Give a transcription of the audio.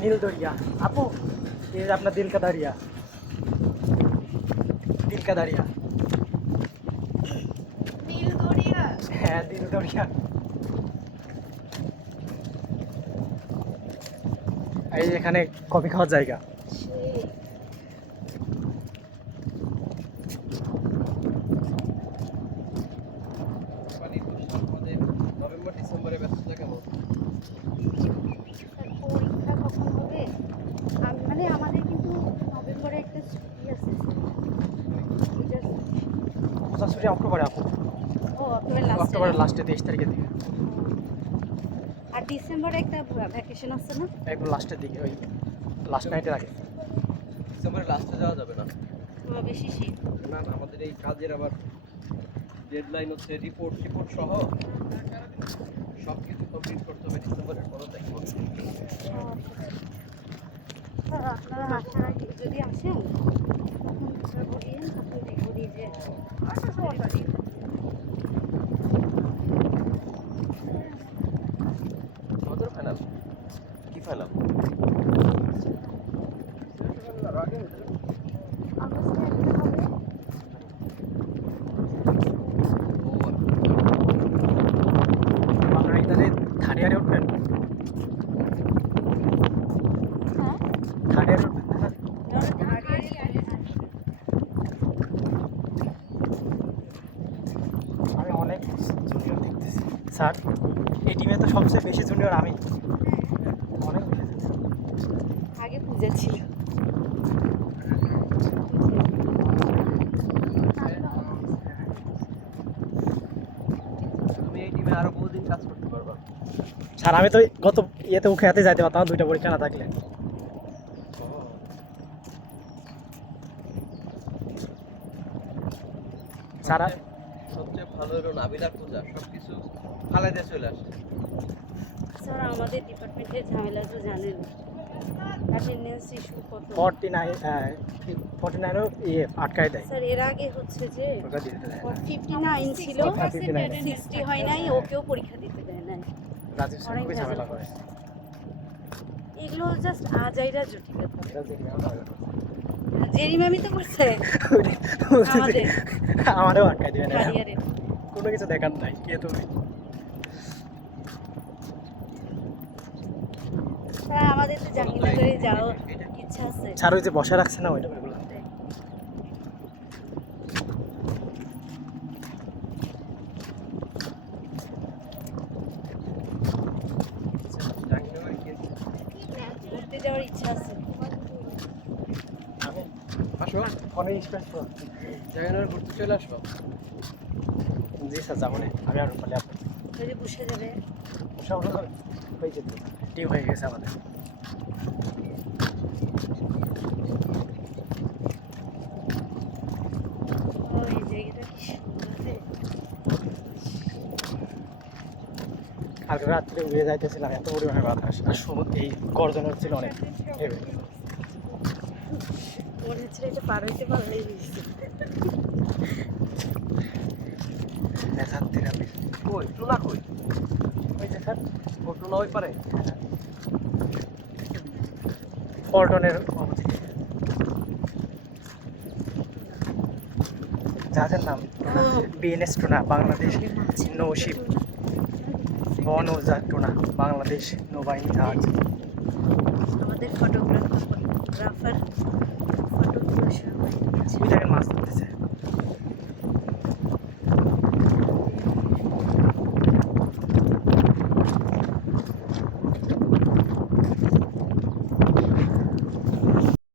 নীল দরিয়া আপু, এই যে আপনার দিলকা দাঁড়িয়া, দিলকা দাঁড়িয়া, নীল দরিয়া। হ্যাঁ দিল দরিয়া। এই যে এখানে কফি খাওয়ার জায়গা। সেই নভেম্বর ডিসেম্বরে ব্যস্ততা কেমন? স্যার, পরীক্ষা কখন হবে? মানে আমাদের কিন্তু নভেম্বরে একটা ছুটি আছে স্যার। পঁচাশি অক্টোবরে আপু, ও অক্টোবর লাস্টে। অক্টোবরের লাস্টে 23 তারিখের দিকে, আর ডিসেম্বরে একটা ভ্যাকেশন আছে না? একদম লাস্টের দিকে, ওই লাস্ট নাইটের আগে। ডিসেম্বরের লাস্টে যাওয়া যাবে না। বেশি শীত। না না, আমাদের এই কাজের আবার ডেডলাইন হচ্ছে রিপোর্ট সহ সব কিছু কমপ্লিট করতে হবে ডিসেম্বরের 15 তারিখ মধ্যে। স্যার, আপনারা আসার আগে যদি আসেন তখন স্যার বলিয়েন, আপনি বলি যে কত ফাইনাল? কি ফাইনাল? আগস্টে একটা হবে। আপনারা কি তাহলে থার্ড ইয়ারে উঠবেন? হ্যাঁ, থার্ড ইয়ারে উঠবেন না? থার্ড ইয়ারে। আমি অনেক জুনিয়র দেখতেছি স্যার, এই টিমে তো সবচেয়ে বেশি জুনিয়র আমি, অনেক বেশি। আগে পূজা ছিল। তুমি এই টিমে আরো বহুদিন কাজ করতে পারবা। স্যার আমি তো গত ইয়েতে খেয়াতে যাইতে পারতাম দুইটা পরীক্ষা না থাকলে। স্যার সবচেয়ে ভালো হলো নাবিলার পূজা, সবকিছু ফালাইতে চলে আসে। স্যার, আমাদের ডিপার্টমেন্টের ঝামেলা তো জানেন, অ্যাটেন্ডেন্স ইস্যু কত। 49ও ইয়ে আটকায় দেয়। স্যার, এর আগে হচ্ছে যে ওটা দিতে দেয় না। 59 ছিল, 59 60 হয় নাই, ওকেও পরীক্ষা দিতে দেয় নাই। রাজীব স্যার খুবই ঝামেলা করে। এগুলো জাস্ট আজাইরা জটিলতা। এটা দেখি আমার ভালো লাগে। জেরি ম্যামই তো করছে আমাদের আমারও আটকায় দেবে না, ক্যারিয়ারে। কোনো কিছু দেখার নাই, কে তুমি। স্যার, আমাদের তো জাহাঙ্গীরনগরে যাওয়ার ইচ্ছা আছে। স্যার ওই যে বসে রাখছে না ওইটা ওইগুলো। জাহাঙ্গীরনগরে কি? ঘুরতে যাওয়ার ইচ্ছা আছে। আমি আসো, ফোনে স্পেস করো। জাহাঙ্গীরনগরে ঘুরতে চলে আসো। জি স্যার যাবো না, আমি আর বলে আপনার যদি বসে যাবে। সব হয়ে যেত, টিম হয়ে গেছে আমাদের। ওই জায়গাটা কি সুন্দর। কালকে রাত্রে উড়ে যাইতেছিলাম, এত পরিমাণে বাতাস আর এই গর্জন হচ্ছিল অনেক হেভি। মনে হচ্ছে এটা পার হইতে পারলেই হয়েছে। মেথার থেরাপি। কই টুনা কই? ওই যে স্যার ও টুনা ওই পারে? পল্টনের অপোজিটে জাহাজের নাম বিএনএস টুনা, বাংলাদেশ নৌশিপ বনৌজার টুনা, বাংলাদেশ নৌবাহিনী জাহাজ। আমাদের ফটোগ্রাফার